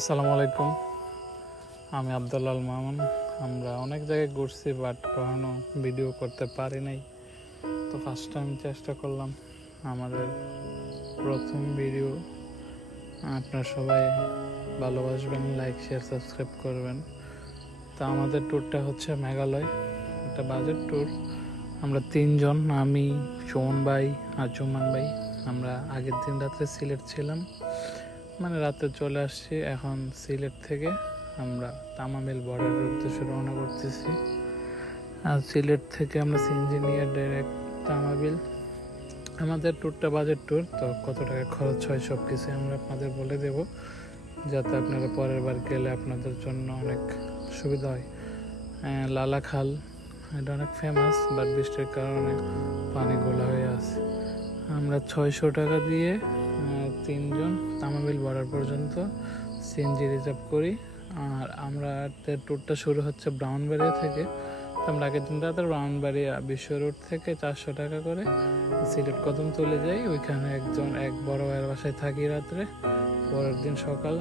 আসসালামু আলাইকুম। আমি আব্দুল্লাল মামুন। আমরা অনেক জায়গায় ঘুরছি, বাট কখনো ভিডিও করতে পারি নাই। তো ফার্স্ট টাইম চেষ্টা করলাম আমাদের প্রথম ভিডিও। আপনারা সবাই ভালোবাসবেন, লাইক, শেয়ার, সাবস্ক্রাইব করবেন। তো আমাদের ট্যুরটা হচ্ছে মেঘালয়, একটা বাজেট ট্যুর। আমরা তিনজন, আমি, চৌন ভাই আর জুমান ভাই। আমরা আগের দিন রাত্রে সিলেট ছিলাম, মানে রাতে চলে আসছি। এখন সিলেট থেকে আমরা তামামিল বর্ডারের উদ্দেশ্যে রওনা করতেছি। আর সিলেট থেকে আমরা সিএনজি নিয়ে ডাইরেক্ট তামাবিল। আমাদের ট্যুরটা বাজেট ট্যুর, তো কত টাকা খরচ হয় সব কিছু আমরা আপনাদের বলে দেব, যাতে আপনারা পরের বার গেলে আপনাদের জন্য অনেক সুবিধা হয়। লালা খাল এটা অনেক ফেমাস, বাট বৃষ্টির কারণে পানি ঘোলা হয়ে আছে। আমরা 600 টাকা দিয়ে তিনজন তামাবিল বর্ডার পর্যন্ত সিএনজি রিজার্ভ করি। আর আমরা ট্যুরটা শুরু হচ্ছে ব্রাউনবাড়িয়া থেকে। তো আমরা আগের দিন রাতে ব্রাউনবাড়িয়া বিশ্ব রোড থেকে 400 টাকা করে সিলেট কদমতলী যাই। ওইখানে এক বড় ভাইয়ের বাসায় থাকি রাত্রে। পরের দিন সকাল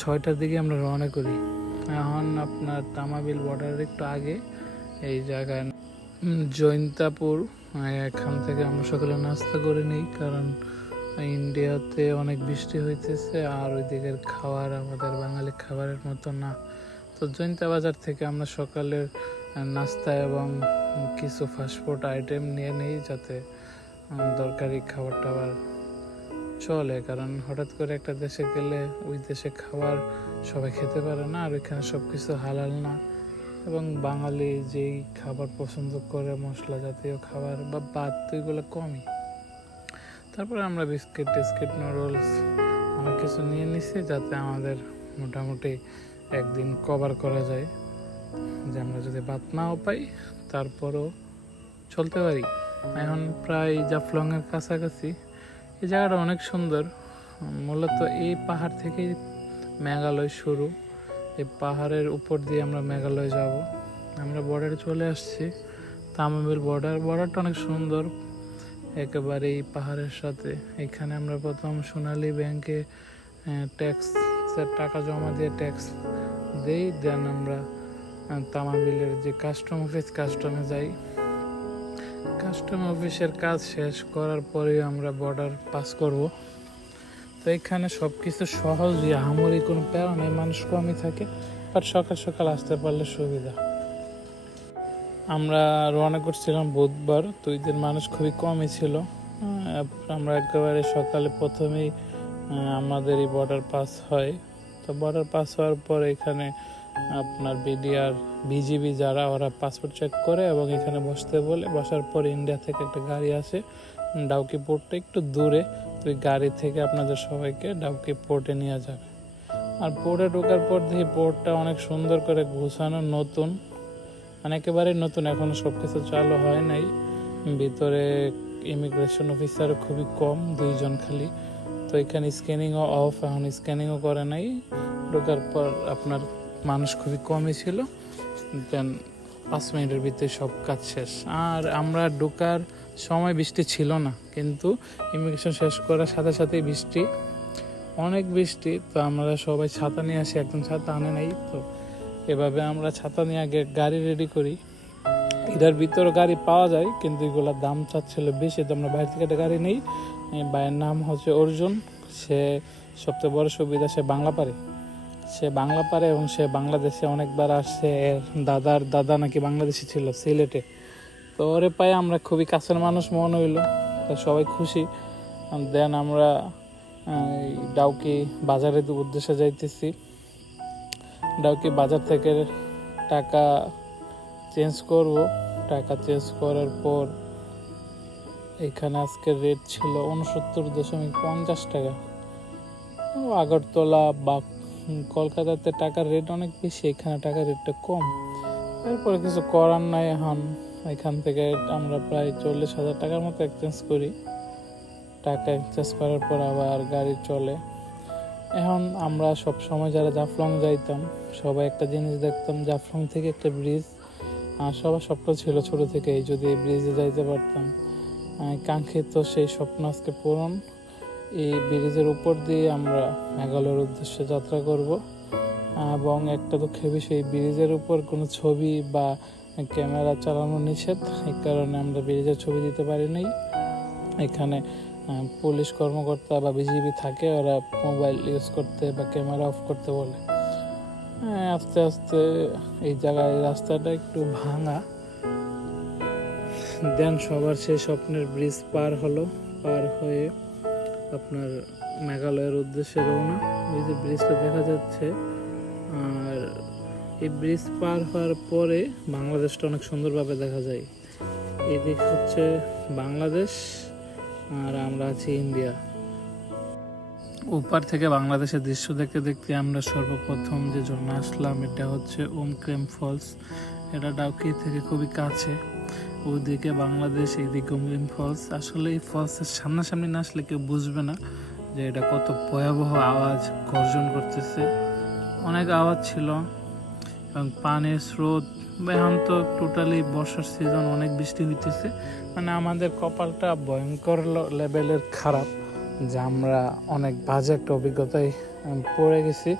6টার দিকে আমরা রওনা করি। এখন আপনার তামাবিল বর্ডারের একটু আগে এই জায়গায় জৈন্তাপুর, এখান থেকে আমরা সকালে নাস্তা করে নিই, কারণ ইন্ডিয়াতে অনেক বৃষ্টি হইতেছে আর ওই দিকের খাবার আমাদের বাঙালি খাবারের মতো না। তো জৈন্তা বাজার থেকে আমরা সকালের নাস্তা এবং কিছু ফাস্টফুড আইটেম নিয়ে নিই, যাতে দরকারি খাবার টাবার চলে। কারণ হঠাৎ করে একটা দেশে গেলে ওই দেশে খাবার সবাই খেতে পারে না, আর ওইখানে সব কিছু হালাল না। এবং বাঙালি যেই খাবার পছন্দ করে মশলা জাতীয় খাবার বা ভাত, তো এগুলো কমই। তারপরে আমরা বিস্কিট টিস্কিট, নুডলস অনেক কিছু নিয়ে নিছি, যাতে আমাদের মোটামুটি একদিন কভার করা যায়। যে আমরা যদি ভাত নাও পাই তারপরও চলতে পারি। এখন প্রায় জাফলংয়ের কাছাকাছি। এই জায়গাটা অনেক সুন্দর। মূলত এই পাহাড় থেকেই মেঘালয় শুরু। এই পাহাড়ের উপর দিয়ে আমরা মেঘালয় যাব। আমরা বর্ডারে চলে আসছি, তামাবিল বর্ডারটা অনেক সুন্দর, একেবারে এই পাহাড়ের সাথে। এখানে আমরা প্রথম সোনালী ব্যাংকে ট্যাক্সের টাকা জমা দিয়ে ট্যাক্স দেই। দেন আমরা তামাবিলের যে কাস্টমে যাই। কাস্টম অফিসের কাজ শেষ করার পরে আমরা বর্ডার পাস করব। তো এখানে সব কিছু সহজ, আহামরি কোনো প্যারা নেই, মানুষ কমই থাকে, বাট সকাল সকাল আসতে পারলে সুবিধা। আমরা রওনা করছিলাম বুধবার, তো ওই দিন মানুষ খুবই কমই ছিল। আমরা একেবারে সকালে প্রথমেই আমাদের এই বর্ডার পাস হয়। তো বর্ডার পাস হওয়ার পর এখানে আপনার বিডিআর বিজিবি যারা, ওরা পাসপোর্ট চেক করে এবং এখানে বসতে বলে। বসার পর ইন্ডিয়া থেকে একটা গাড়ি আসে, ডাউকি পোর্টটা একটু দূরে। তো ওই গাড়ি থেকে আপনাদের সবাইকে ডাউকি পোর্টে নিয়ে যাবে। আর পোর্টে ঢোকার পর দেখি পোর্টটা অনেক সুন্দর করে গুছানো, নতুন, মানে একেবারে নতুন, এখনো সব কিছু চালু হয় নাই। ভিতরে ইমিগ্রেশন অফিসার খুবই কম, 2জন খালি। তো এখানে স্ক্যানিংও অফ, এখন স্ক্যানিংও করে নাই। ঢোকার পর আপনার মানুষ খুবই কমই ছিল। দেন 5 মিনিটের ভিতরে সব কাজ শেষ। আর আমরা ঢোকার সময় বৃষ্টি ছিল না, কিন্তু ইমিগ্রেশন শেষ করার সাথে সাথেই বৃষ্টি, অনেক বৃষ্টি। তো আমরা সবাই ছাতা নিয়ে আসি, একদম ছাতা আনে নাই। তো এভাবে আমরা ছাতা নিয়ে আগে গাড়ি রেডি করি। এটার ভিতরে গাড়ি পাওয়া যায়, কিন্তু এগুলোর দাম চাচ্ছিল বেশি। তো আমরা বাইরে থেকে একটা গাড়ি নেই। ভাইয়ের নাম হচ্ছে অর্জুন। সে সবচেয়ে বড় সুবিধা, সে বাংলা পারে এবং সে বাংলাদেশে অনেকবার আসছে। এর দাদার দাদা নাকি বাংলাদেশি ছিল সিলেটে। তো ওরে পাই আমরা খুবই কাছের মানুষ মনে হইলো, তো সবাই খুশি। দেন আমরা ডাউকি বাজারের উদ্দেশ্যে যাইতেছি। ডাউকি বাজার থেকে টাকা চেঞ্জ করব। টাকা চেঞ্জ করার পর এখানে আজকের রেট ছিল 69.50 টাকা। আগরতলা বা কলকাতাতে টাকার রেট অনেক বেশি, এখানে টাকার রেটটা কম। এরপরে কিছু করার নাই। এখন এখান থেকে আমরা প্রায় 40,000 টাকার মতো এক্সচেঞ্জ করি। টাকা এক্সচেঞ্জ করার পর আবার গাড়ি চলে। এখন আমরা সব সময় যারা জাফলং যাইতাম সবাই একটা জিনিস দেখতাম, জাফলং থেকে একটা ব্রিজ, সবার স্বপ্ন ছিল ছোট থেকে, যদি এই ব্রিজে যাইতে পারতাম। কাঙ্ক্ষিত সেই স্বপ্ন আজকে পূরণ। এই ব্রিজের উপর দিয়ে আমরা মেঘালয়ের উদ্দেশ্যে যাত্রা করব। এবং একটা দুঃখের বিষয়, এই ব্রিজের উপর কোনো ছবি বা ক্যামেরা চালানো নিষেধ, এই কারণে আমরা ব্রিজের ছবি দিতে পারি নাই। এখানে পুলিশ কর্মকর্তা বা বিজিবি থাকে, ওরা মোবাইল ইউজ করতে বা ক্যামেরা অফ করতে বলে। আস্তে আস্তে এই জায়গায় রাস্তাটা একটু ভাঙা। দেন সবার সেই স্বপ্নের ব্রিজ পার হলো, পার হয়ে আপনার মেঘালয়ের উদ্দেশ্যে রওনা। ওই যে ব্রিজটা দেখা যাচ্ছে, আর এই ব্রিজ পার হওয়ার পরে বাংলাদেশটা অনেক সুন্দরভাবে দেখা যায়। এদিক হচ্ছে বাংলাদেশ আর আমরা আছি ইন্ডিয়া। উপর থেকে বাংলাদেশের দৃশ্য দেখতে দেখতে আমরা সর্বপ্রথম যে ঝর্ণা আসলাম, এটা হচ্ছে উমক্রেম ফলস। এটা ডাউকি থেকে খুবই কাছে। ওইদিকে বাংলাদেশ, এইদিকে উমক্রেম ফলস। আসলে এই ফলসের সামনাসামনি না আসলে কেউ বুঝবে না যে এটা কত ভয়াবহ আওয়াজ গর্জন করতেছে। অনেক আওয়াজ ছিল এবং পানির স্রোত। এখন তো টোটালি বর্ষার সিজন, অনেক বৃষ্টি হইতেছে। মানে আমাদের কপালটা ভয়ঙ্কর লেভেলের খারাপ যে আমরা অনেক বাজে একটা অভিজ্ঞতায় পড়ে গেছি।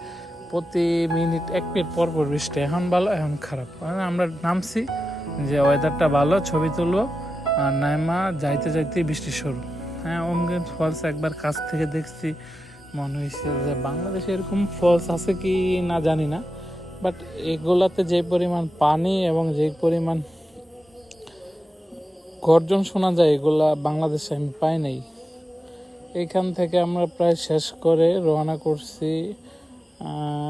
প্রতি মিনিট 1 মিনিট পর পর বৃষ্টি, এখন ভালো এখন খারাপ। মানে আমরা নামছি যে ওয়েদারটা ভালো, ছবি তুলবো, আর নাইমা যাইতে যাইতে বৃষ্টি শুরু। হ্যাঁ, উমক্রেম ফলস একবার কাছ থেকে দেখছি, মনে হয়েছে যে বাংলাদেশে এরকম ফলস আছে কি না জানি না, বাট এগুলাতে যে পরিমাণ পানি এবং যে পরিমাণ গর্জন শোনা যায়, এগুলা বাংলাদেশে আমি পাই নাই। এইখান থেকে আমরা প্রায় শেষ করে রওনা করছি।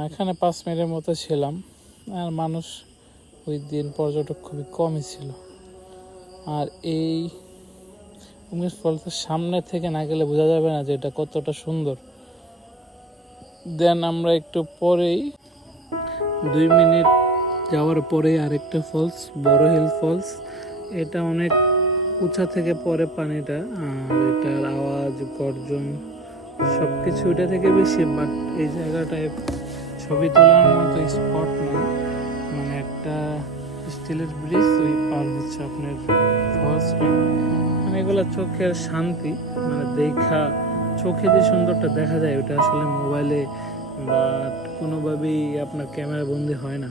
এখানে 5 মিনিটের মতো ছিলাম। আর মানুষ ওই দিন পর্যটক খুবই কমই ছিল। আর এই উমেশ ফলসের সামনে থেকে না গেলে বোঝা যাবে না যে এটা কতটা সুন্দর। দেন আমরা একটু পরেই 2 মিনিট যাওয়ার পরে আরেকটা ফলস, বড় হিল ফলস। এটা অনেক উঁচা থেকে পড়ে পানিটা, আর এটার আওয়াজ গর্জন সব কিছু এটা থেকে বেশি। বাট এই জায়গাটায় ছবি তোলার মতো স্পট নেই। মানে একটা স্টিলের ব্রিজ, ওই পার হচ্ছে আপনার ফলসটা। মানে এগুলো চোখের শান্তি, মানে দেখা চোখে যে সুন্দরটা দেখা যায়, ওটা আসলে মোবাইলে বা কোনোভাবেই আপনার ক্যামেরা বন্দি হয় না।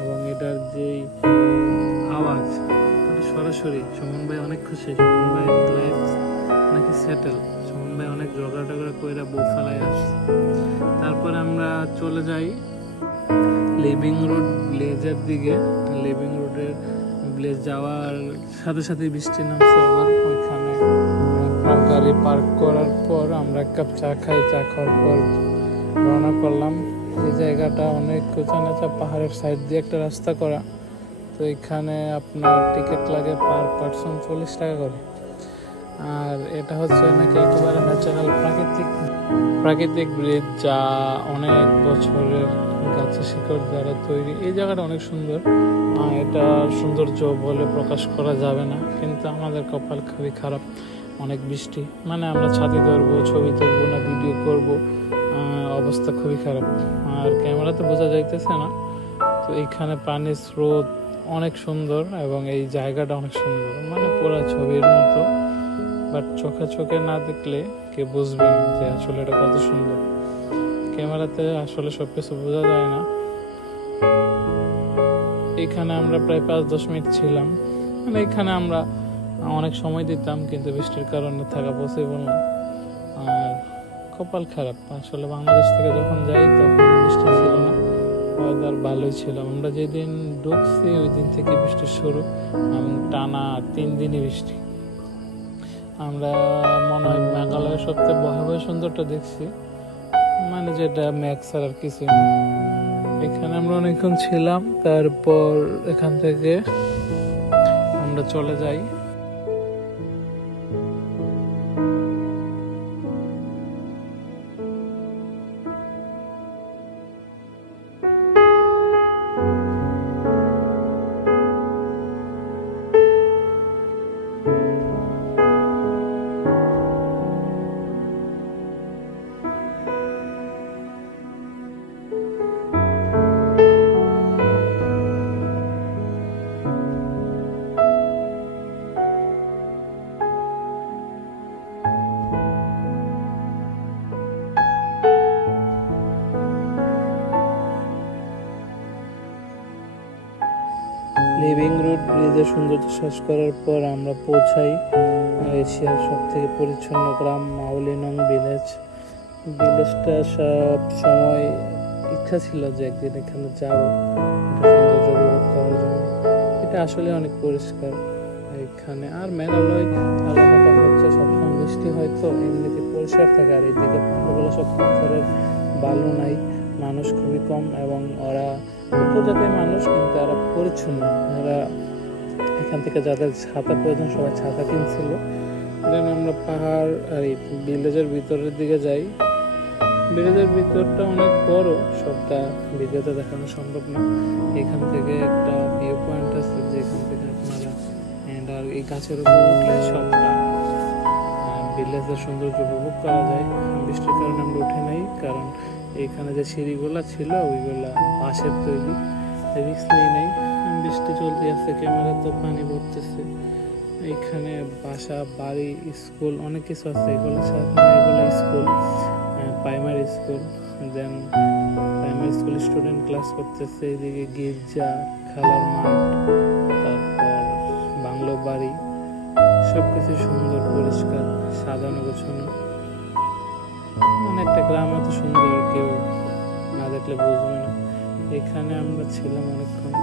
এবং এটার যে আওয়াজ সরাসরি, সুমন ভাই অনেক খুশি। সুমন ভাই লাইফ নাকি সেটেল। সুমন ভাই অনেক ঝগড়া টগড়া করে বউ ফেলায় আসছে। তারপরে আমরা চলে যাই লিভিং রোড ভিলেজের দিকে। লিভিং রোডের ভিলেজ যাওয়ার সাথে সাথে বৃষ্টি নামছে। আবার ওইখানে গাড়ি পার্ক করার পর আমরা এক কাপ চা খাই। চা খাওয়ার পর রওনা করলাম। এই জায়গাটা অনেক উঁচা নিচা পাহাড়ের সাইড দিয়ে একটা রাস্তা করা। তো এখানে আপনার টিকিট লাগে পার পার্সন 40 টাকা করে। আর এটা হচ্ছে নাকি একেবারে ন্যাচারাল প্রাকৃতিক ব্রিজ, যা অনেক বছরের গাছের শিকড় দ্বারা তৈরি। এই জায়গাটা অনেক সুন্দর। এটা সৌন্দর্য বলে প্রকাশ করা যাবে না, কিন্তু আমাদের কপাল খুবই খারাপ, অনেক বৃষ্টি। মানে আমরা ছাদে ধরবো, ছবি তুলবো না ভিডিও করব, অবস্থা খুবই খারাপ। আর ক্যামেরাতে বোঝা যাইতেছে না। তো এইখানে পানির স্রোত অনেক সুন্দর এবং এই জায়গাটা অনেক সুন্দর, মানে পুরো ছবির মতো। বাট চোখে চোখে না দেখলে কে বুঝবে না যে আসলে এটা কত সুন্দর। ক্যামেরাতে আসলে সবকিছু বোঝা যায় না। এখানে আমরা প্রায় 5-10 মিনিট ছিলাম। মানে এখানে আমরা অনেক সময় দিতাম, কিন্তু বৃষ্টির কারণে থাকা পসিবল না। আর কপাল খারাপ, আসলে বাংলাদেশ থেকে যখন যাই তখন বৃষ্টি ছিল না, ওয়েদার ভালোই ছিল। আমরা যেদিন ঢুকছি ওই দিন থেকে বৃষ্টি শুরু, টানা 3 দিনই বৃষ্টি। আমরা মনে হয় মেঘালয়ের সবচেয়ে ভয়াবহ সুন্দরটা দেখছি, মানে যেটা মেঘ ছাড়া আর কিছুই না। এখানে আমরা অনেকক্ষণ ছিলাম। তারপর এখান থেকে আমরা চলে যাই। ব্রিজের সৌন্দর্য শেষ করার পর আমরা পৌঁছাই এশিয়ার সব থেকে পরিচ্ছন্ন গ্রাম মাওলিনং ভিলেজ। ভিলেজটা সব সময় ইচ্ছা ছিল যে একদিন এখানে যাবো, এটা সৌন্দর্য উপভোগ করার জন্য। এটা আসলে অনেক পরিষ্কার এখানে। আর মেঘালয় এলাকাটা হচ্ছে সবসময় বৃষ্টি হয়তো এমনিতে পরিষ্কার থাকে, আর এইদিকে পাহাড়গুলো সব পাথরের, বালু নাই, মানুষ খুবই কম, এবং ওরা উপজাতির মানুষ কিন্তু এরা পরিচ্ছন্ন। এরা এখান থেকে যাদের ছাতা প্রয়োজন সবাই ছাতা কিনছিল। দেন আমরা পাহাড় আর এই ভিলেজের ভিতরের দিকে যাই। ভিলেজের ভিতরটা অনেক বড়, সবটা ভিডিওতে দেখানো সম্ভব না। এখান থেকে একটা ভিউ পয়েন্ট আছে যেখান থেকে আপনারা আর এই গাছের উপর উঠলে সবটা ভিলেজের সৌন্দর্য উপভোগ করা যায়। বৃষ্টির কারণে আমরা উঠে নাই, কারণ এইখানে যে সিঁড়িগুলা ছিল ওইগুলা বাঁশের তৈরি, রিস্ক নেই। বৃষ্টি চলতে আছে, ক্যামেরা তো পানি পড়তেছে। এইখানে বাসা, বাড়ি, স্কুল অনেক কিছু আছে। এগুলো স্কুল, প্রাইমারি স্কুল। দেন প্রাইমারি স্কুল স্টুডেন্ট ক্লাস করতেছে। এদিকে গির্জা, খেলার মাঠ, তারপর বাংলো বাড়ি, সবকিছু সুন্দর পরিষ্কার সাজানো গোছানো। মানে একটা গ্রাম এত সুন্দর কেউ না দেখলে বুঝবে না। এখানে আমরা ছিলাম অনেকক্ষণ,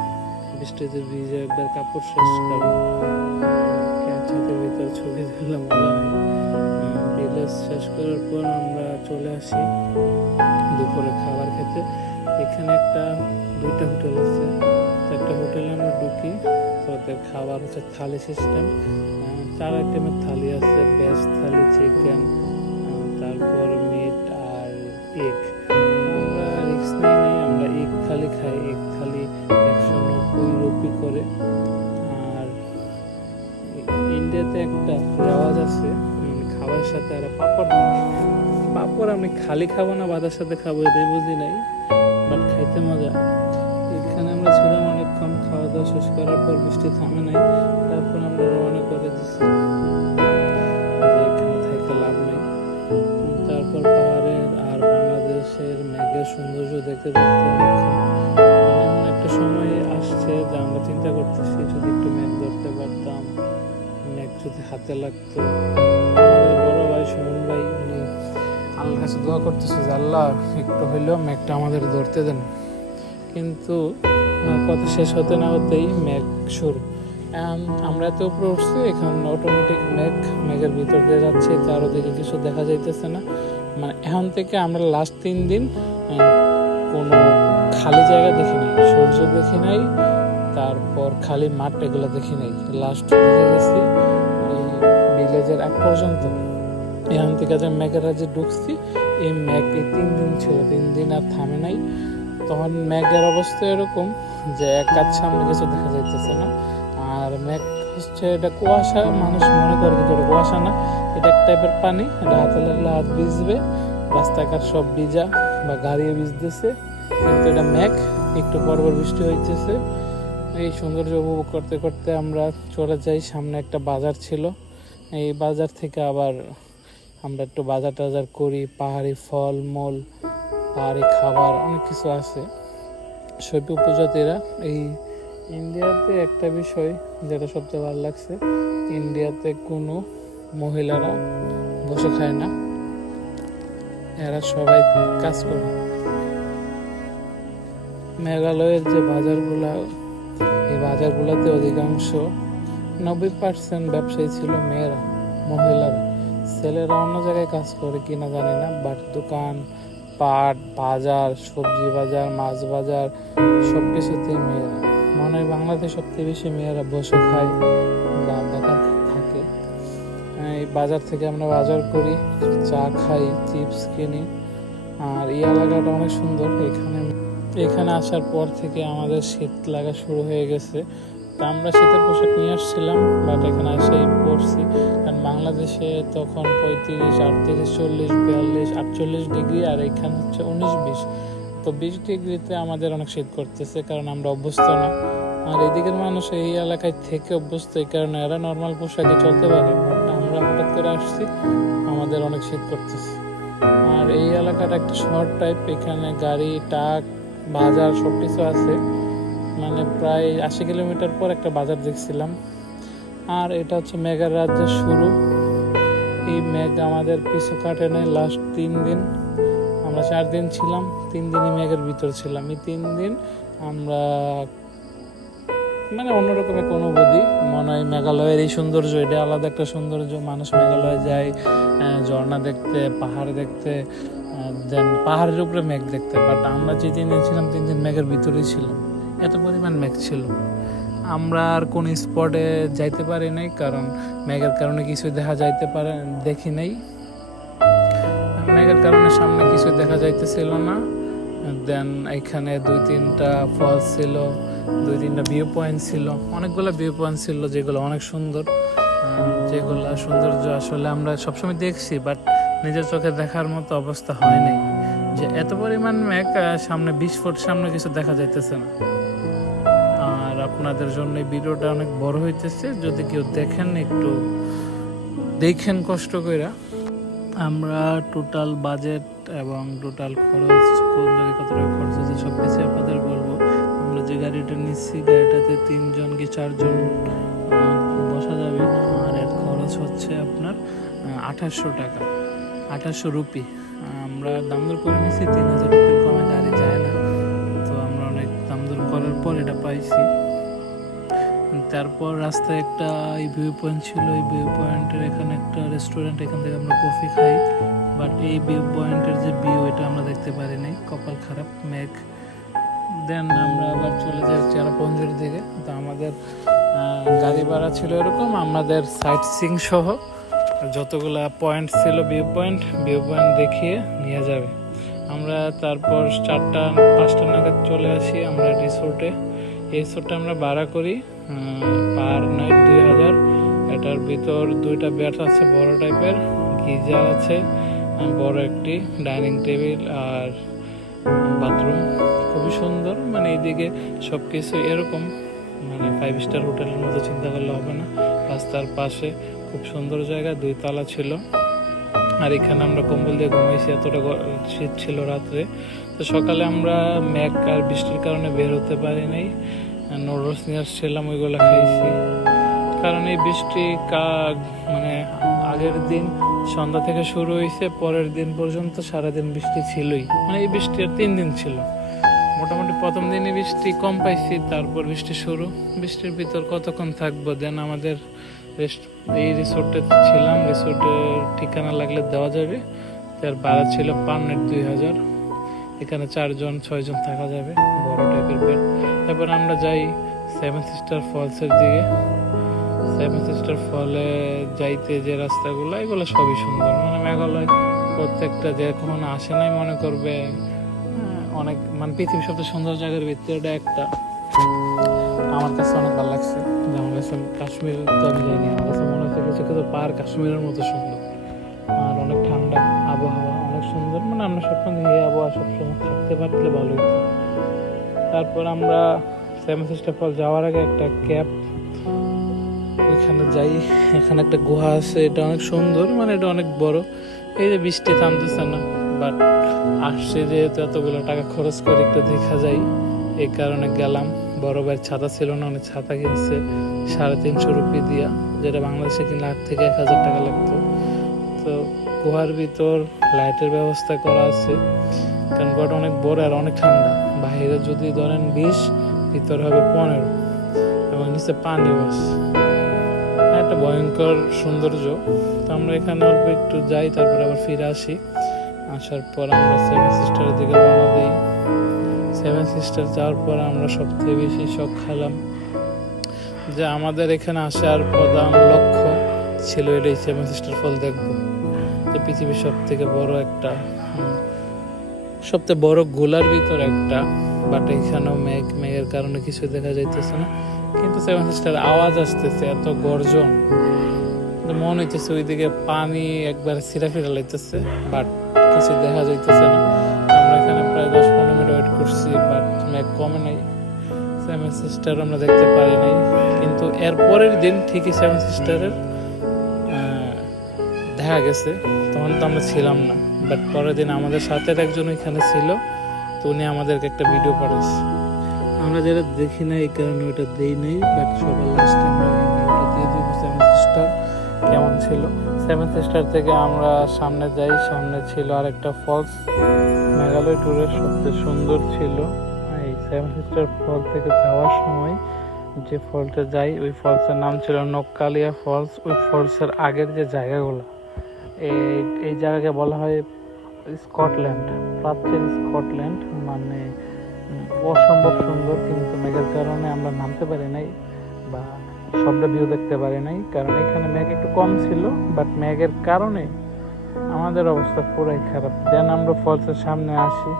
বৃষ্টিতে ভিজে একবার কাপড় শেষ করলাম, ছাদের ভিতরে ছবি দিলাম। ভিলেজ শেষ করার পর আমরা চলে আসি দুপুরে খাবার খেতে। এখানে দুইটা হোটেল আছে, একটা হোটেলে আমরা ঢুকি। তো ওদের খাবার হচ্ছে থালি সিস্টেম, 4 আইটেমের থালি আছে, ভেজ থালি, চিকেন, তারপর মিট আর এগ। আমরা রিস্ক নেই, আমরা এগ থালি খাই। এগ থালি 190 রুপি করে। আর ইন্ডিয়াতে একটা রেওয়াজ আছে, খাবারের সাথে আর পাপড়। পাপড় আমি খালি খাবো না ভাতের সাথে খাবো, এটাই বুঝি নাই, বাট খাইতে মজা। এখানে আমরা ছিলাম অনেকক্ষণ, খাওয়া দাওয়া শেষ করার পর বৃষ্টি থামে নাই। তারপর আমরা রওনা করে দিচ্ছি, এখানে থেকে লাভ নেই। তারপর পাহাড়ের আর বাংলাদেশের মেঘের সৌন্দর্য দেখতে দেখতে অনেকক্ষণ, এমন একটা সময় আসছে যে আমরা চিন্তা করতেছি যদি একটু মেঘ ধরতে পারতাম, মেঘ যদি হাতে লাগতো। আমাদের বড় ভাই সুমন ভাই, উনি আল্লাহর কাছে দোয়া করতেছে যে আল্লাহ একটু হইলেও মেঘটা আমাদের ধরতে দেন। কিন্তু কথা শেষ হতে না হতেই মেঘ শুরু। আমরা এত উপরে উঠছি, এখন অটোমেটিক মেঘের ভিতর দিয়ে যাচ্ছে, চারোদিকে কিছু দেখা যাইতেছে না। মানে এখন থেকে আমরা লাস্ট 3 দিন কোনো খালি জায়গা দেখি নাই, সূর্য দেখি নাই, তারপর খালি মাঠ এগুলো দেখি নাই। লাস্ট দেখে গেছি ভিলেজের এক পর্যন্ত। এখান থেকে যে মেঘের রাজ্যে ঢুকছি, এই মেঘ এই 3 দিন ছিল, 3 দিন আর থামে নাই। তখন মেঘের অবস্থা এরকম যে এক কাজ সামনে কিছু দেখা যাইতেছে না। আর মেঘ হচ্ছে এটা কুয়াশা, মানুষ মনে করে কিন্তু এটা কুয়াশা না, এটা এক টাইপের পানি, এটা হাতে লাগলে হাত ভিজবে, রাস্তাঘাট সব ভিজা বা গাড়িও ভিজতেছে, কিন্তু এটা মেঘ। একটু পর বৃষ্টি হইতেছে। এই সৌন্দর্য উপভোগ করতে করতে আমরা চলে যাই। সামনে একটা বাজার ছিল, এই বাজার থেকে আবার আমরা একটু বাজার টাজার করি। পাহাড়ি ফল মূল, পাহাড়ি খাবার অনেক কিছু আছে। শৈব উপজাতিরা এই ইন্ডিয়াতে একটা বিষয় যেটা সবচেয়ে ভালো লাগছে, ইন্ডিয়াতে কোনো মহিলারা বসে খায় না, এরা সবাই কাজ করে। মেঘালয়ের যে বাজারগুলা, এই বাজারগুলোতে অধিকাংশ 90% ব্যবসায়ী ছিল মেয়েরা, মহিলারা। ছেলেরা অন্য জায়গায় কাজ করে কিনা জানি না, বাট দোকান, পাট বাজার, সবজি বাজার, মাছ বাজার সব কিছুতেই মেয়েরা। মনে হয় বাংলাদেশ সবথেকে বেশি মেয়েরা বসে খায় বা বেকার থাকে। এই বাজার থেকে আমরা বাজার করি, চা খাই, চিপস কিনি। আর এই এলাকাটা অনেক সুন্দর। এখানে আসার পর থেকে আমাদের শীত লাগা শুরু হয়ে গেছে। তো আমরা শীতের পোশাক নিয়ে আসছিলাম, বাট এখানে এসেই পড়ছি। কারণ বাংলাদেশে তখন 35, 38, 40, 42, 48 ডিগ্রি, আর এখানে হচ্ছে 19-20। তো 20 ডিগ্রিতে আমাদের অনেক শীত করতেছে, কারণ আমরা অভ্যস্ত না। আর এদিকের মানুষ এই এলাকায় থেকে অভ্যস্ত, এই কারণে এরা নর্মাল পোশাকে চলতে পারে। বাট আমরা হঠাৎ করে আসছি, আমাদের অনেক শীত করতেছে। আর এই এলাকাটা একটা শহর টাইপ, এখানে গাড়ি, ট্রাক, বাজার সব কিছু আছে। মানে প্রায় 80 কিলোমিটার পর একটা বাজার দেখছিলাম। আর এটা হচ্ছে মেঘের রাজ্যের শুরু। এই মেঘ আমাদের পিছু কাটে নাই লাস্ট 3 দিন। আমরা 4 দিন ছিলাম, 3 দিনই মেঘের ভিতর ছিলাম। এই 3 দিন আমরা মানে অন্যরকম এক অনুভূতি। মনে হয় মেঘালয়ের এই সৌন্দর্য, এটা আলাদা একটা সৌন্দর্য। মানুষ মেঘালয়ে যায় ঝর্ণা দেখতে, পাহাড় দেখতে, দেন পাহাড়ের উপরে মেঘ দেখতে। বাট আমরা যে 3 দিন ছিলাম 3 দিন মেঘের ভিতরেই ছিলাম, এত পরিমাণ মেঘ ছিল। আমরা আর কোন স্পটে যাইতে পারি নাই, কারণ মেঘের কারণে কিছু দেখি নাই। মেঘের কারণে সামনে কিছু দেখা যাইতেছিল না। দেন এখানে 2-3টা ফলস ছিল, 2-3টা ভিউ পয়েন্ট ছিল, অনেকগুলো ভিউ পয়েন্ট ছিল যেগুলো অনেক সুন্দর। যেগুলো সৌন্দর্য আসলে আমরা সবসময় দেখছি, বাট নিজের চোখে দেখার মতো অবস্থা হয় নাই। যে এত পরিমাণ মেঘ, সামনে 20 ফুট সামনে কিছু দেখা যাইতেছে না। আর আপনাদের জন্য এই ভিডিওটা অনেক বড় হইতেছে, যদি কেউ দেখেন কষ্ট কইরা। আমরা টোটাল বাজেট এবং টোটাল খরচ, কোন জায়গায় কত টাকা খরচ হচ্ছে সব কিছু আপনাদের বলবো। আমরা যে গাড়িটা নিচ্ছি, গাড়িটাতে 3 জন কি 4 জন বসা যাবে। আর এর খরচ হচ্ছে আপনার 2800 টাকা, 2800 রুপি। আমরা দাম দর করে নিচ্ছি, 3000 রুপির কমে গাড়ি যায় না। তো আমরা অনেক দাম দর করার পর এটা পাইছি। তারপর রাস্তায় একটা ভিউ পয়েন্ট ছিল, এই ভিউ পয়েন্টের এখানে একটা রেস্টুরেন্ট, এখান থেকে আমরা কফি খাই। বাট এই ভিউ পয়েন্টের যে ভিউ, এটা আমরা দেখতে পারি নাই, কপাল খারাপ, মেঘ। দেন আমরা আবার চলে যাই চেরাপুঞ্জির দিকে। তো আমাদের গাড়ি ভাড়া ছিল এরকম, আমাদের সাইট সিং সহ যতগুলা পয়েন্ট ছিল, ভিউ পয়েন্ট দেখিয়ে নিয়ে যাবে। আমরা তারপর 4টা-5টা নাগাদ চলে আসি আমরা রিসোর্টে। এই রিসোর্টটা আমরা ভাড়া করি পার নাইট 2000। এটার ভিতর 2টা বেড আছে, বড় টাইপের, গিজার আছে, বড় একটি ডাইনিং টেবিল আর বাথরুম। খুবই সুন্দর, মানে এইদিকে সব কিছু এরকম, মানে 5 স্টার হোটেলের মতো চিন্তা করলে হবে না। রাস্তার পাশে খুব সুন্দর জায়গা, 2 তলা ছিল। আর এখানে আমরা কম্বল দিয়ে ঘুমাইছি, এতটা শীত ছিল রাত্রে। তো সকালে আমরা মেঘ আর বৃষ্টির কারণে বের হতে পারি নাই। নুডলস নিয়ে আসছিলাম, ওইগুলো খাইছি। কারণ এই বৃষ্টি মানে আগের দিন সন্ধ্যা থেকে শুরু হয়েছে, পরের দিন পর্যন্ত সারাদিন বৃষ্টি ছিলই। মানে এই বৃষ্টি আর 3 দিন ছিল। মোটামুটি প্রথম দিনই বৃষ্টি কম পাইছি, তারপর বৃষ্টি শুরু। বৃষ্টির ভিতর কতক্ষণ থাকবো। দেন আমাদের এই রিসোর্টে ছিলাম, রিসোর্টের ঠিকানা লাগলে দেওয়া যাবে। তার ভাড়া ছিল পার নাইট 2000। এখানে 4 জন 6 জন থাকা যাবে, বড় টাইপের বেড। তারপর আমরা যাই 7 সিস্টার ফলসের দিকে। 7 সিস্টার ফলে যাইতে যে রাস্তাগুলো, এগুলো সবই সুন্দর। মানে মেঘালয় প্রত্যেকটা যে কখনো আসে নাই মনে করবে অনেক, মানে পৃথিবীর সবচেয়ে সুন্দর জায়গার ভিতরে এটা একটা। আমার কাছে অনেক ভালো লাগছে। আমার কাছে কাশ্মীর তো আমি যাইনি, আমার কাছে মনে হচ্ছে কিছু কিছু পাহাড় কাশ্মীরের মতো সুন্দর। আর অনেক ঠান্ডা আবহাওয়া, অনেক সুন্দর। মানে আমরা স্বপ্ন দেখি এই আবহাওয়া সবসময় থাকতে পারলে ভালো হতো। তারপর আমরা 7 সিস্টার ফল যাওয়ার আগে একটা ক্যাব, ওইখানে যাই। এখানে একটা গুহা আছে, এটা অনেক সুন্দর, মানে এটা অনেক বড়। এই যে বৃষ্টি থামতেছে না, বাট আসছে যেহেতু এতগুলো টাকা খরচ করে একটু দেখা যায়, এই কারণে গেলাম। বড় ভাইয়ের ছাতা ছিল না, অনেক ছাতা কিনছে 350 রুপি দিয়া, যেটা বাংলাদেশে কিনলে 8 থেকে 1000 টাকা লাগতো। তো গুহার ভিতর লাইটের ব্যবস্থা করা আছে, কারণ গুহাটা অনেক বড় আর অনেক ঠান্ডা। বাইরে যদি ধরেন 20, ভিতরে হবে 15, এবং নিচে পানি বাস। একটা ভয়ঙ্কর সৌন্দর্য। তো আমরা এখানে অল্প একটু যাই, তারপর আবার ফিরে আসি। আসার পর আমরা 7 সিস্টারের দিকে রওনা দিই। 7 সিস্টার যাওয়ার পর আমরা সবথেকে বেশি শখ খেলাম যে আমাদের এখানে আসার প্রধান লক্ষ্য ছিল এটাই, 7 সিস্টার ফল দেখবো। যে পৃথিবীর সবথেকে বড় গোলার ভিতর একটা। বাট এখানেও মেঘের কারণে কিছু দেখা যাইতেছে না, কিন্তু 7 সিস্টার আওয়াজ আসতেছে, এত গর্জন, মনে হইতেছে ওইদিকে পানি একবারে ছিঁড়াফিরা লাইতেছে, বাট কিছু দেখা যাইতেছে না। আমরা এখানে প্রায় 10-15 মিনিট ওয়েট করছি, বাট মেঘ কমে নাই। 7 সিস্টার আমরা দেখতে পারি নাই। কিন্তু এর পরের দিন ঠিকই 7 সিস্টারের দেখা গেছে, তখন তো আমরা ছিলাম না। বাট পরের দিন আমাদের সাথে একজন ওইখানে ছিল, তো উনি আমাদেরকে একটা ভিডিও পাঠাইছে। আমরা যেটা দেখি না এই কারণে ওটা দেই নাই, বাট সবার লাস্টে আমরা ওটা দিয়ে দিব। সেভেন সিস্টার কেমন ছিল? সেভেন সিস্টার থেকে আমরা সামনে যাই, সামনে ছিল আরেকটা ফলস। মেঘালয় ট্যুরের সবচেয়ে সুন্দর ছিল এই সেভেন সিস্টার ফল থেকে যাওয়ার সময় যে ফলটা যাই, ওই ফলসের নাম ছিল নককালিয়া ফলস। ওই ফলসের আগের যে জায়গাগুলো, এই জায়গাকে বলা হয় স্কটল্যান্ড, প্রাচ্যের স্কটল্যান্ড। মানে অসম্ভব সুন্দর, কিন্তু মেঘের কারণে আমরা নামতে পারি নাই বা সবটা ভিউ দেখতে পারি নাই, কারণ এখানে মেঘ একটু কম ছিল। বাট মেঘের কারণে আমাদের অবস্থা পুরাই খারাপ। দেন আমরা ফলসের সামনে আসি।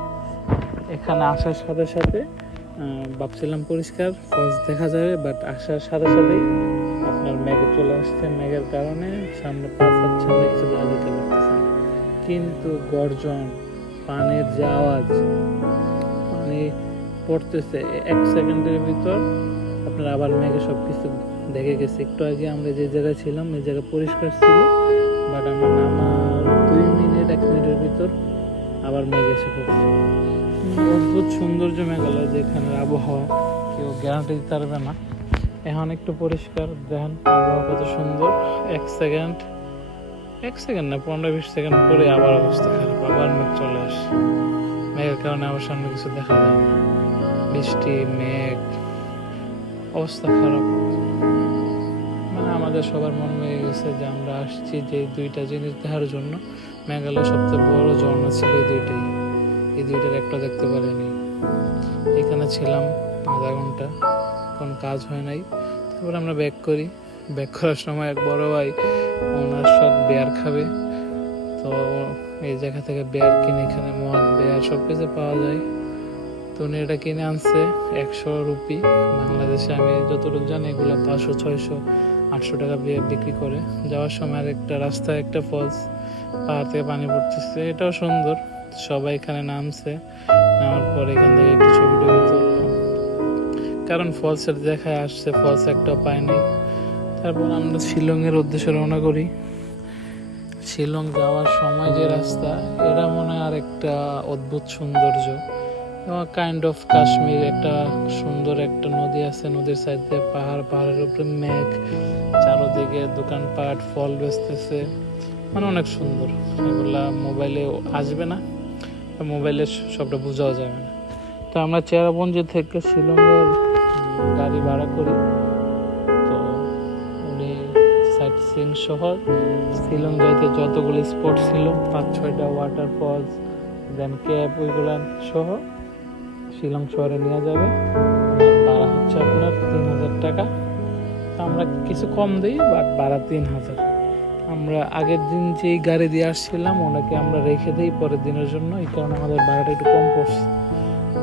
এখানে আসার সাথে সাথে ভাবছিলাম পরিষ্কার ফলস দেখা যাবে, বাট আসার সাথে সাথেই আপনার মেঘে চলে আসছে। মেঘের কারণে সামনে পাঁচ হাত সামনে কিছু দেখা যেতে পারতেছে না। কিন্তু গর্জন, পানির যে আওয়াজ, পানি পড়তেছে, 1 সেকেন্ডের ভিতর আপনার আবার মেঘে সব কিছু দেখে গেছে। একটু আগে আমরা যে জায়গায় ছিলাম এই জায়গা পরিষ্কার ছিল, বাট আমার নামার 2 মিনিট 1 মিনিটের ভিতর আবার মেঘ এসে পড়ছে। অদ্ভুত সৌন্দর্য মেঘালয়, যেখানে আবহাওয়া কেউ গ্যারান্টি দিতে পারবে না। এখন একটু পরিষ্কার, দেখেন আবহাওয়া কত সুন্দর। 1 সেকেন্ড না 15-20 সেকেন্ড পরে আবার অবস্থা খারাপ, আবার মেঘ চলে আসে। মেঘের কারণে আমার সামনে কিছু দেখা যায় না, বৃষ্টি, মেঘ, অবস্থা খারাপ। মানে আমাদের সবার মন হয়ে গেছে যে আমরা আসছি যে 2টা জিনিস দেখার জন্য। মেঘালয় সবচেয়ে বড় ঝর্ণা ছিল এই দুইটার একটা দেখতে পারিনি। এখানে ছিলাম আধা ঘন্টা, কোনো কাজ হয় নাই। তারপর আমরা ব্যাক করার সময় এক বড় ভাই ওনার সব বেয়ার খাবে, তো এই জায়গা থেকে বেয়ার কিনে, এখানে মদ, বেয়ার সব কিছু পাওয়া যায়। তো উনি এটা কিনে আনছে 100 রুপি। বাংলাদেশে আমি যতটুকু জানি এগুলো 500, 600, 800 টাকা বিক্রি করে। যাওয়ার সময় একটা রাস্তায় একটা ফলস, পাহাড় থেকে পানি পড়তেছে, এটাও সুন্দর। সবাই এখানে নামছে, নামার পর এখান থেকে একটু ছবি তুললাম, কারণ ফলসের দেখায় আসছে, ফলস একটাও পাই নাই। তারপর আমরা শিলংয়ের উদ্দেশ্যে রওনা করি। শিলং যাওয়ার সময় যে রাস্তা, এরা মনে হয় আর একটা অদ্ভুত সৌন্দর্য, কাইন্ড অফ কাশ্মীর। একটা সুন্দর একটা নদী আছে, নদীর সাইড দিয়ে পাহাড়, পাহাড়ের উপরে মেঘ, চারোদিকে দোকানপাট, ফল বেচতেছে, মানে অনেক সুন্দর। এগুলা মোবাইলে আসবে না, মোবাইলে সবটা বোঝাও যাবে না। তো আমরা চেরাপুঞ্জি থেকে শিলংয়ের গাড়ি ভাড়া করি। তো উনি সাইট সিং সহ শিলং যাইতে যতগুলো স্পট ছিল, 5-6টা ওয়াটারফলস, দেন ক্যাব, ওইগুলা সহ শিলং শহরে নিয়ে যাবে। ভাড়া হচ্ছে আপনার 3000 টাকা। তো আমরা কিছু কম দিই, বাট ভাড়া 3000। আমরা আগের দিন যেই গাড়ি দিয়ে আসছিলাম ওনাকে আমরা রেখে দিই পরের দিনের জন্য, এই কারণে আমাদের ভাড়াটা একটু কম পড়ছে।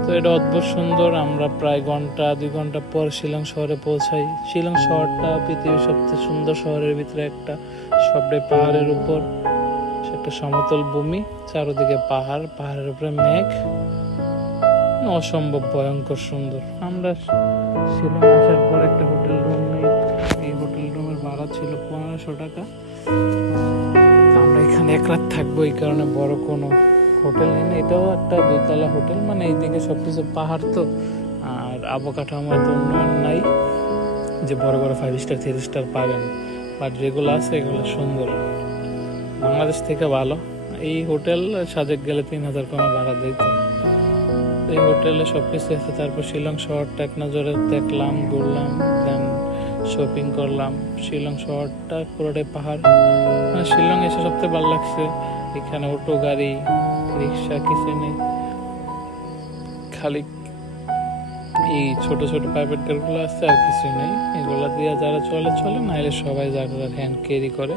তো এটা অদ্ভুত সুন্দর। আমরা প্রায় 1-2 ঘন্টা পর শিলং শহরে পৌঁছাই। শিলং শহরটা পৃথিবীর সবচেয়ে সুন্দর শহরের ভিতরে একটা, সবটাই পাহাড়ের উপর, একটা সমতল ভূমি, চারোদিকে পাহাড়, পাহাড়ের উপরে মেঘ, অসম্ভব ভয়ঙ্কর সুন্দর। আমরা শিলং আসার পর একটা হোটেল রুম নেই। এই হোটেল রুমের ভাড়া ছিল 1500 টাকা। আমরা এখানে 1 রাত থাকবো, এই কারণে বড় কোনো হোটেল নেই। এটাও একটা 2তলা হোটেল, মানে এইদিকে সবকিছু পাহাড় তো, আর অবকাঠামোর তো উন্নয়ন নাই যে বড় বড় 5 স্টার 3 স্টার পাবেন, বাট যেগুলো আছে এগুলো সুন্দর, বাংলাদেশ থেকে ভালো। এই হোটেল সাজেক গেলে 3000 কমে ভাড়া দিত। এই হোটেলে সব কিছু আছে। তারপর শিলং শহরটা এক নজরে দেখলাম, ঘুরলাম, দেন শপিং করলাম। শিলং শহরটা পুরোটাই পাহাড়, মানে শিলং এসে সবচেয়ে ভালো লাগছে। এখানে অটো, গাড়ি, রিক্সা কিছু নেই, খালি এই ছোট ছোট প্রাইভেট কারগুলো আসছে, আর কিছু নেই। এগুলা দিয়ে যারা চলে নাইলে সবাই যার হ্যান্ড ক্যারি করে।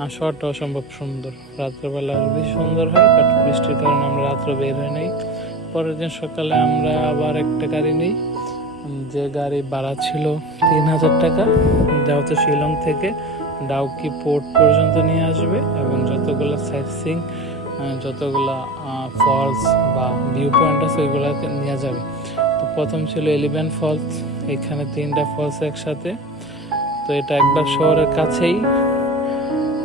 আর শহরটা অসম্ভব সুন্দর, রাত্রেবেলা বেশি সুন্দর হয়, বাট বৃষ্টির কারণে আমরা রাত্রে বের হয়ে নেই। পরের দিন সকালে আমরা আবার একটা গাড়ি নিই, যে গাড়ি ভাড়া ছিল 3000 টাকা। যেহেতু শিলং থেকে ডাউকি পোর্ট পর্যন্ত নিয়ে আসবে, এবং যতগুলো সাইট সিং, যতগুলা ফলস বা ভিউ পয়েন্ট আছে ওইগুলোকে নিয়ে যাবে। তো প্রথম ছিল এলিভেন্ট ফলস, এখানে 3টা ফলস একসাথে। তো এটা একবার শহরের কাছেই,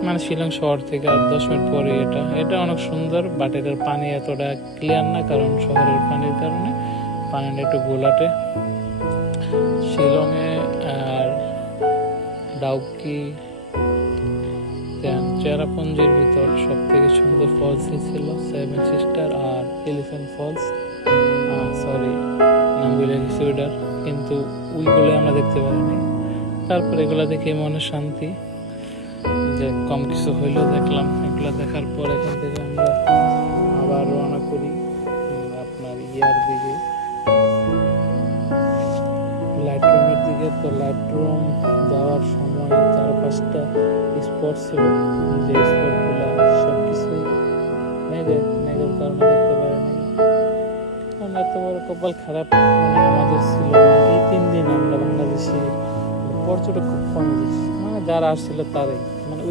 মানে শিলং শহর থেকে 10 মিনিট পরে। এটা অনেক সুন্দর, বাট এটার পানি এতটা ক্লিয়ার না, কারণ শহরের পানির কারণে পানিটা একটু ঘোলাটে। শিলংয়ে আর ডাউকি চেরাপুঞ্জির ভিতর সব থেকে সুন্দর ফলসই ছিল সেভেন সিস্টার আর এলিফ্যান্ট ফলস। সরি, নাম ভুলে গেছি ওইটার, কিন্তু ওইগুলোই আমরা দেখতে পারিনি। তারপর এগুলো দেখে মনে শান্তি যে কম কিছু হইলেও দেখলাম। এগুলো দেখার পর এখান থেকে আমরা আবার রওনা করি আপনার ইয়ার দিকে, লাইট রুমের দিকে। তো লাইট রুম যাওয়ার সময় 4-5টা স্পট ছিল, যে স্পটগুলো সব কিছুই মেঘের কারণে দেখতে পারিনি। কারণ এত বড় কপাল খারাপ মানে আমাদের ছিল। এই 3 দিন আমরা বাংলাদেশে পর্যটক খুব কম গেছি, মানে যারা আসছিল তারাই, মানে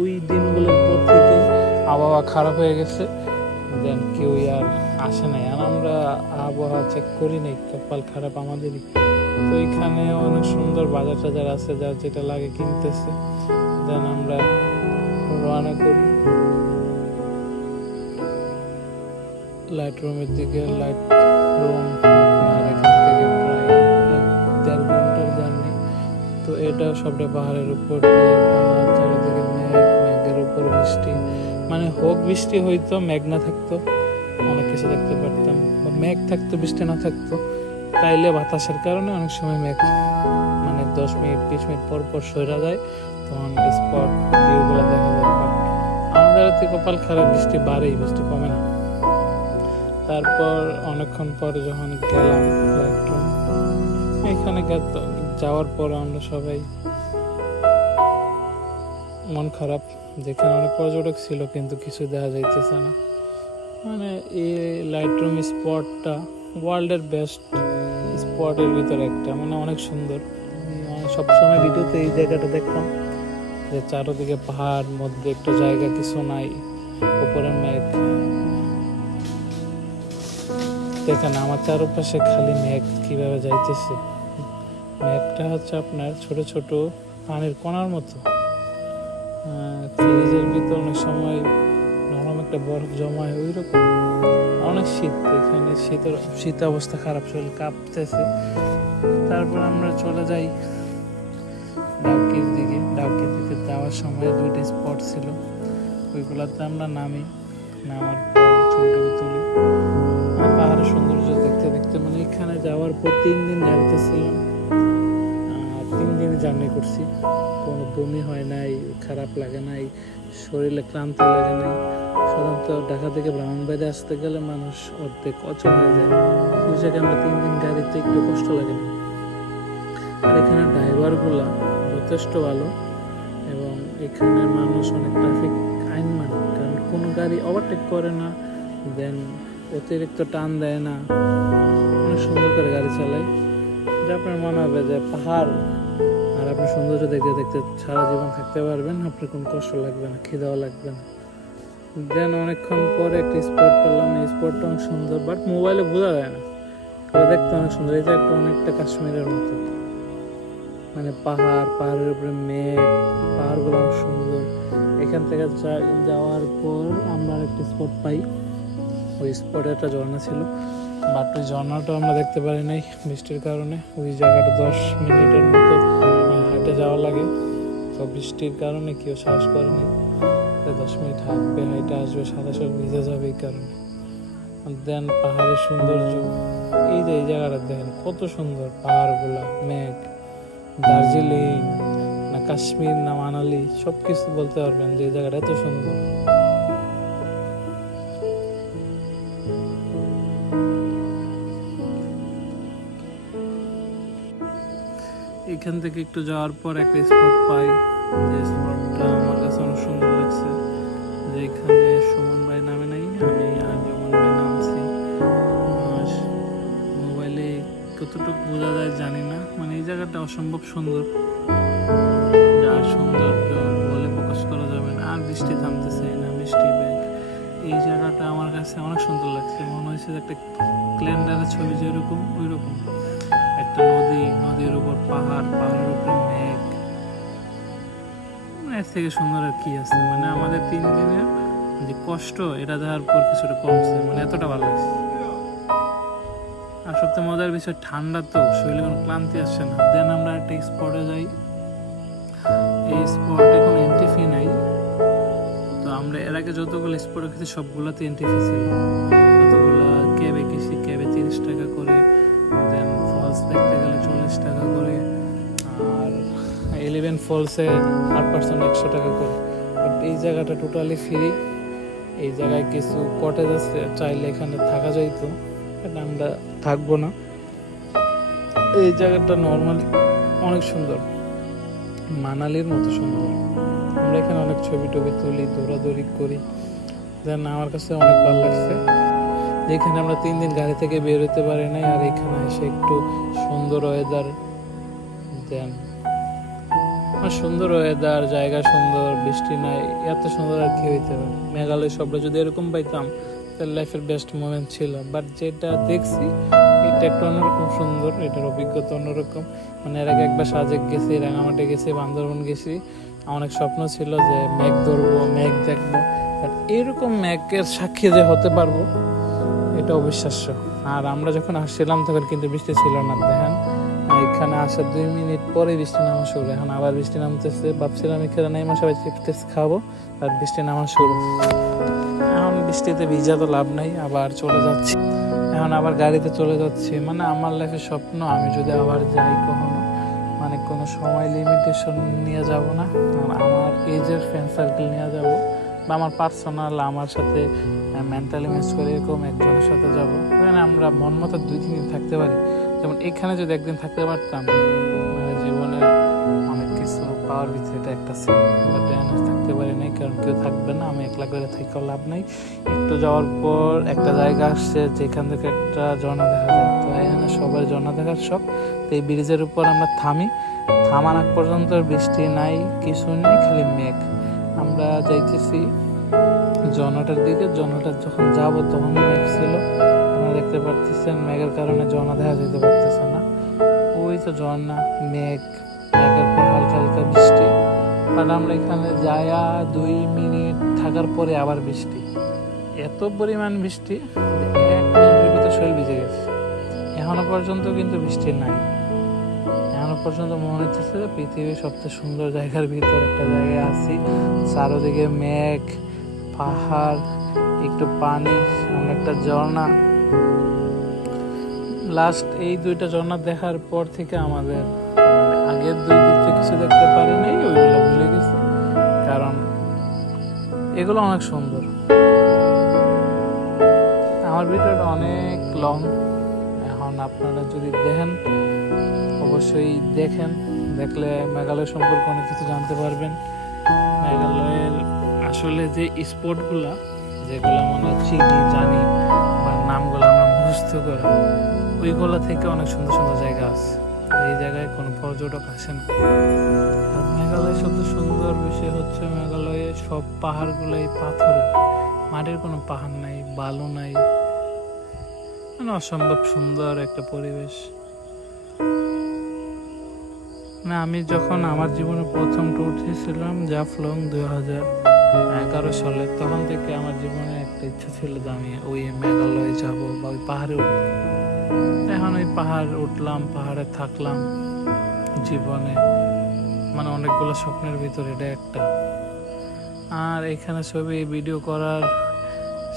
ওই দিনগুলোর পর থেকে আবহাওয়া খারাপ হয়ে গেছে, দেন কেউ আর আসে নাই। আর আমরা আবহাওয়া চেক করি নাই, কপাল খারাপ আমাদেরই। তো এখানে অনেক সুন্দর বাজার টাজার আছে, যার যেটা লাগে কিনতেছে। দেন আমরা রওনা করি লাইট রুমের দিকে। লাইট রুম আপনার এখান থেকে প্রায় 1-1.5 ঘন্টার জার্নি। তো এটা সবটা পাহাড়ের উপর দিয়ে, পাহাড় চারিদিকে মেঘের উপর বৃষ্টি, মানে হোক বৃষ্টি হইতো, মেঘ না থাকতো অনেক কিছু দেখতে পারতাম, বা মেঘ থাকতো বৃষ্টি না থাকতো, তাইলে বাতাসের কারণে অনেক সময় মেঘ মানে 10 মিনিট 20 মিনিট পর পর সইরা যায়, তখন স্পট ভিউগুলো দেখা যায়। বাট আমাদের হাতে কপাল খারাপ, বৃষ্টি বাড়েই, বৃষ্টি কমে না। তারপর অনেকক্ষণ পরে যখন গেলাম লাইট রুম, এখানে যাওয়ার পর আমরা সবাই মন খারাপ, যেখানে অনেক পর্যটক ছিল কিন্তু কিছু দেখা যাইতেছে না। মানে এই লাইট রুম স্পটটা ওয়ার্ল্ডের বেস্ট স্পটের ভিতরে একটা, মানে অনেক সুন্দর। আমি সবসময় ভিডিওতে এই জায়গাটা দেখতাম যে চারোদিকে পাহাড়, মধ্যে একটা জায়গা কিছু নাই, উপরে মেঘ। দেখেন আমার চারপাশে খালি মেঘ কিভাবে যাইতেছে। মেঘটা হচ্ছে আপনার ছোট ছোট পানির কণার মতো। ফ্রিজের ভিতর অনেক সময় নরম একটা বরফ জমায়, ওই রকম। অনেক শীত এখানে, শীত অবস্থা খারাপ, শরীর কাঁপতেছে। তারপর আমরা চলে যাই ডাউকির দিকে। ডাউকির দিকে যাওয়ার সময় 2টি স্পট ছিল, ওইগুলোতে আমরা নামার পর ছবি তুলি। পাহাড়ের সৌন্দর্য দেখতে দেখতে, মানে এখানে যাওয়ার পর 3 দিন যাইতেছিলাম, 3 দিন জার্নি করছি, কোনো বমি হয় নাই, খারাপ লাগে নাই, শরীরে ক্লান্তি লাগে নাই। সাধারণত ঢাকা থেকে ব্রাহ্মণবাড়িয়া আসতে গেলে মানুষ অর্ধেক অচল হয়ে যায়, ওই জায়গায় আমরা 3 দিন গাড়িতে একটু কষ্ট লাগে না। আর এখানে ড্রাইভারগুলা যথেষ্ট ভালো, এবং এখানের মানুষ অনেক ট্রাফিক আইন মানে, কারণ কোনো গাড়ি ওভারটেক করে না, দেন অতিরিক্ত টান দেয় না, অনেক সুন্দর করে গাড়ি চালায়। যা আপনার মনে হবে যে পাহাড় আর আপনি সৌন্দর্য দেখতে দেখতে সারা জীবন থাকতে পারবেন, আপনার কোনো কষ্ট লাগবে না, খিদেও লাগবে না। দেন অনেকক্ষণ পরে একটা স্পট পেলাম, এই স্পটটা অনেক সুন্দর, বাট মোবাইলে বোঝা যায় না, দেখতে অনেক সুন্দর। এই জায়গাটা অনেকটা কাশ্মীরের মতো, মানে পাহাড়ের উপরে মেঘ, পাহাড়গুলো অনেক সুন্দর। এখান থেকে যাওয়ার পর আমরা একটা স্পট পাই, ওই স্পটে একটা ঝর্ণা ছিল, বাট ওই ঝর্ণাটা আমরা দেখতে পারি নাই বৃষ্টির কারণে। ওই জায়গাটা 10 মিনিটের মতো হাঁটে যাওয়া লাগে, তো বৃষ্টির কারণে কেউ সাহস করে নাই, 10 মিনিট হাঁটবে, হাইটে আসবে, সাদা সব ভিজে যাবে এই কারণে। দেন পাহাড়ের সৌন্দর্য, এই যে এই জায়গাটা দেখেন কত সুন্দর, পাহাড়গুলা, মেঘ, দার্জিলিং না কাশ্মীর না মানালি, সব কিছু বলতে পারবেন যে এই জায়গাটা এত সুন্দর। এখান থেকে একটু যাওয়ার পর একটা স্পট পাই, যে স্পটটা আমার কাছে অনেক সুন্দর লাগছে, যে এখানে সুমন ভাই নামে নাই, আমি আর সুমন ভাই নামছি। আর মোবাইলে কতটুকু বোঝা যায় জানি না, মানে এই জায়গাটা অসম্ভব সুন্দর, যার সৌন্দর্য বলে প্রকাশ করা যাবে না। আর বৃষ্টি থামতেছে না, বৃষ্টি ব্যাগ, এই জায়গাটা আমার কাছে অনেক সুন্দর লাগছে, মনে হয়েছে একটা ক্যালেন্ডারের ছবি যেরকম ওই রকম, একটা নদীর উপর পাহাড়ের উপর মেঘ, এর থেকে সুন্দর আর কি আছে। মানে আমাদের 3 দিনের যে কষ্ট, এটা দেওয়ার পর কিছুটা কমছে, মানে এতটা ভালো লাগছে। আর সবচেয়ে মজার বিষয় ঠান্ডা, তো শরীরে কোনো ক্লান্তি আসছে না। দেন আমরা একটা স্পটে যাই, এই স্পটে কোনো এন্ট্রি ফি নাই। তো আমরা এর আগে যতগুলো স্পটে গেছি সবগুলোতে এন্ট্রি ফি ছিল। যতগুলো ক্যাবে গেছি ক্যাবে 30 টাকা করে, দেন ফলস দেখতে গেলে 40 টাকা করে, আর 11 ফলসে পার পার্সন 100 টাকা করে। বাট এই জায়গাটা টোটালি ফ্রি। এই জায়গায় কিছু কটেজ আছে, চাইলে এখানে থাকা যাইতো, বাট আমরা থাকবো না। এই জায়গাটা নর্মালি অনেক সুন্দর, মানালির মতো সুন্দর। আমরা এখানে অনেক ছবি টবি তুলি, দৌড়াদৌড়ি করি। দেন আমার কাছে অনেক ভালো লাগছে যেখানে আমরা 3 দিন গাড়ি থেকে বের হতে পারি নাই, আর এখানে এসে একটু সুন্দর ওয়েদার, দেন সুন্দর ওয়েদার, জায়গা সুন্দর, বৃষ্টি নাই, এত সুন্দর আর কি হইতে পারে। মেঘালয় সবটা যদি এরকম পাইতাম তাহলে লাইফের বেস্ট মোমেন্ট ছিল। বাট যেটা দেখছি এটা একটু অন্যরকম সুন্দর, এটার অভিজ্ঞতা অন্যরকম। মানে এর আগে একবার সাজেক গেছি, রাঙামাটি গেছি, বান্দরবন গেছি, অনেক স্বপ্ন ছিল যে মেঘ ধরবো, মেঘ দেখবো, বাট এরকম মেঘের সাক্ষী যে হতে পারবো এটা অবিশ্বাস্য। আর আমরা যখন আসছিলাম তখন কিন্তু বৃষ্টি ছিল না। দেখেন এখানে আসার 2 মিনিট পরে বৃষ্টি নামা শুরু, এখন আবার বৃষ্টি নামতেছে। ভাবছিলাম এখানে নেমে সবাই চিপস খাবো, আর বৃষ্টি নামা শুরু। এখন বৃষ্টিতে ভিজা তো লাভ নাই, আবার চলে যাচ্ছি। এখন আবার গাড়িতে চলে যাচ্ছি। মানে আমার লাইফের স্বপ্ন, আমি যদি আবার যাই কখনো, মানে কোনো সময় লিমিটেশন নিয়ে যাব না, আমার এজের ফ্রেন্ড সার্কেল নিয়ে যাব, বা আমার পার্সোনাল আমার সাথে মেন্টালি ম্যাচ করে এরকম একজনের সাথে যাব। মানে আমরা মন মতো 2-3 দিন থাকতে পারি। যেমন এখানে যদি একদিন থাকতে পারতাম, মানে জীবনে অনেক কিছু পাওয়ার ভিতরে এটা একটা ছিল। বাট থাকতে পারি নাই, কারণ কেউ থাকবে না, আমি একলা করে থেকেও লাভ নাই। একটু যাওয়ার পর একটা জায়গা আসছে যেখান থেকে একটা ঝর্ণা দেখা যায়। তো এখানে সবার ঝর্ণা দেখার শখ। তো এই ব্রিজের উপর আমরা থামি, থামান আগ পর্যন্ত বৃষ্টি নাই, কিছু নেই, খালি মেঘ। আমরা যাইতেছি ঝর্ণাটার দিকে। ঝর্ণাটা যখন যাব তখন মেঘ ছিল, আপনারা দেখতে পারতেছেন। মেঘের কারণে ঝর্ণা দেখা যেতে পারতেছে না। ওই তো ঝর্ণা, মেঘ, মেঘের পর হালকা হালকা বৃষ্টি। বাট আমরা এখানে যায়া 2 মিনিট থাকার পরে আবার বৃষ্টি, এত পরিমাণ বৃষ্টি 1 মিনিটের ভিতরে শরীর ভিজে গেছে। এখনো পর্যন্ত কিন্তু বৃষ্টি নাই। এখনো পর্যন্ত মনে হচ্ছে পৃথিবীর সবচেয়ে সুন্দর জায়গার ভিতর একটা জায়গায় আছি। চারোদিকে মেঘ, পাহাড়, একটু পানি, অনেকটা ঝর্ণা। লাস্ট এই 2টা ঝর্ণা দেখার পর থেকে আমাদের আগের 2 দিকে কিছু দেখতে পারি নাই, ওইগুলো ভুলে গেছি, কারণ এগুলো অনেক সুন্দর। আমার ভিডিওটা অনেক লং, এখন আপনারা যদি দেখেন অবশ্যই দেখেন, দেখলে মেঘালয় সম্পর্কে অনেক কিছু জানতে পারবেন। মেঘালয়ের আসলে যে স্পটগুলা, যেগুলো আমরা চিনি জানি বা নামগুলো আমরা মুখস্থ করি, ওইগুলো থেকে অনেক সুন্দর সুন্দর জায়গা আছে। এই জায়গায় কোনো পর্যটক আসে না। আর মেঘালয়ের সবচেয়ে সুন্দর বিষয় হচ্ছে মেঘালয়ে সব পাহাড়গুলোই পাথরের, মাটির কোনো পাহাড় নাই, বালু নাই, মানে অসম্ভব সুন্দর একটা পরিবেশ। না, আমি যখন আমার জীবনে প্রথম ট্যুর দিয়েছিলাম জাফলং 2011 সালে, তখন থেকে আমার জীবনে একটা ইচ্ছা ছিল যে আমি ওই মেঘালয়ে যাব বা ওই পাহাড়ে উঠব। এখন ওই পাহাড় উঠলাম, পাহাড়ে থাকলাম। জীবনে মানে অনেকগুলো স্বপ্নের ভিতরে এটা একটা। আর এখানে ছবি ভিডিও করার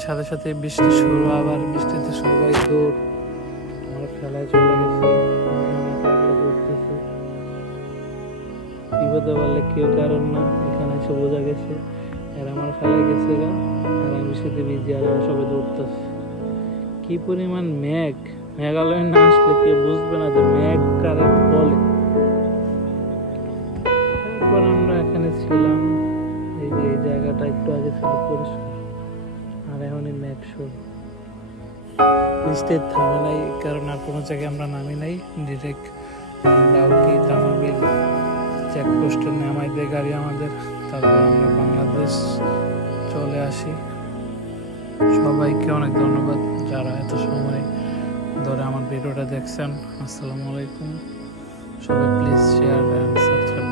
সাথে সাথে বৃষ্টি শুরু, আবার বৃষ্টিতে সবাই দৌড়, আমার খেলায় চলে গেছে, ঘুরতেছে। বিপদে বললে কেউ কারণ না, এখানে এসে বোঝা গেছে এরা আমার ফেলায় গেছে গা, আর আমি বৃষ্টিতে ভিজে, আর এরা সবাই দৌড়তেছে। কি পরিমাণ মেঘ! মেঘালয় না আসলে কেউ বুঝবে না যে মেঘ কারে বলে। তারপর আমরা এখানে ছিলাম, এই যে এই জায়গাটা একটু আগে ছিল পরিষ্কার, আর এখন এই মেঘ শুরু। বৃষ্টি থামে নাই, কারণ আর কোনো জায়গায় আমরা নামি নাই। ডিরেক্ট ডাউকি তামাবিল চেকপোস্টে নামাই দেয় গাড়ি আমাদের, তারপর আমরা বাংলাদেশ চলে আসি। সবাইকে অনেক ধন্যবাদ যারা এত সময় ধরে আমার ভিডিওটা দেখছেন। আসসালামু আলাইকুম। সবাই প্লিজ শেয়ার অ্যান্ড সাবস্ক্রাইব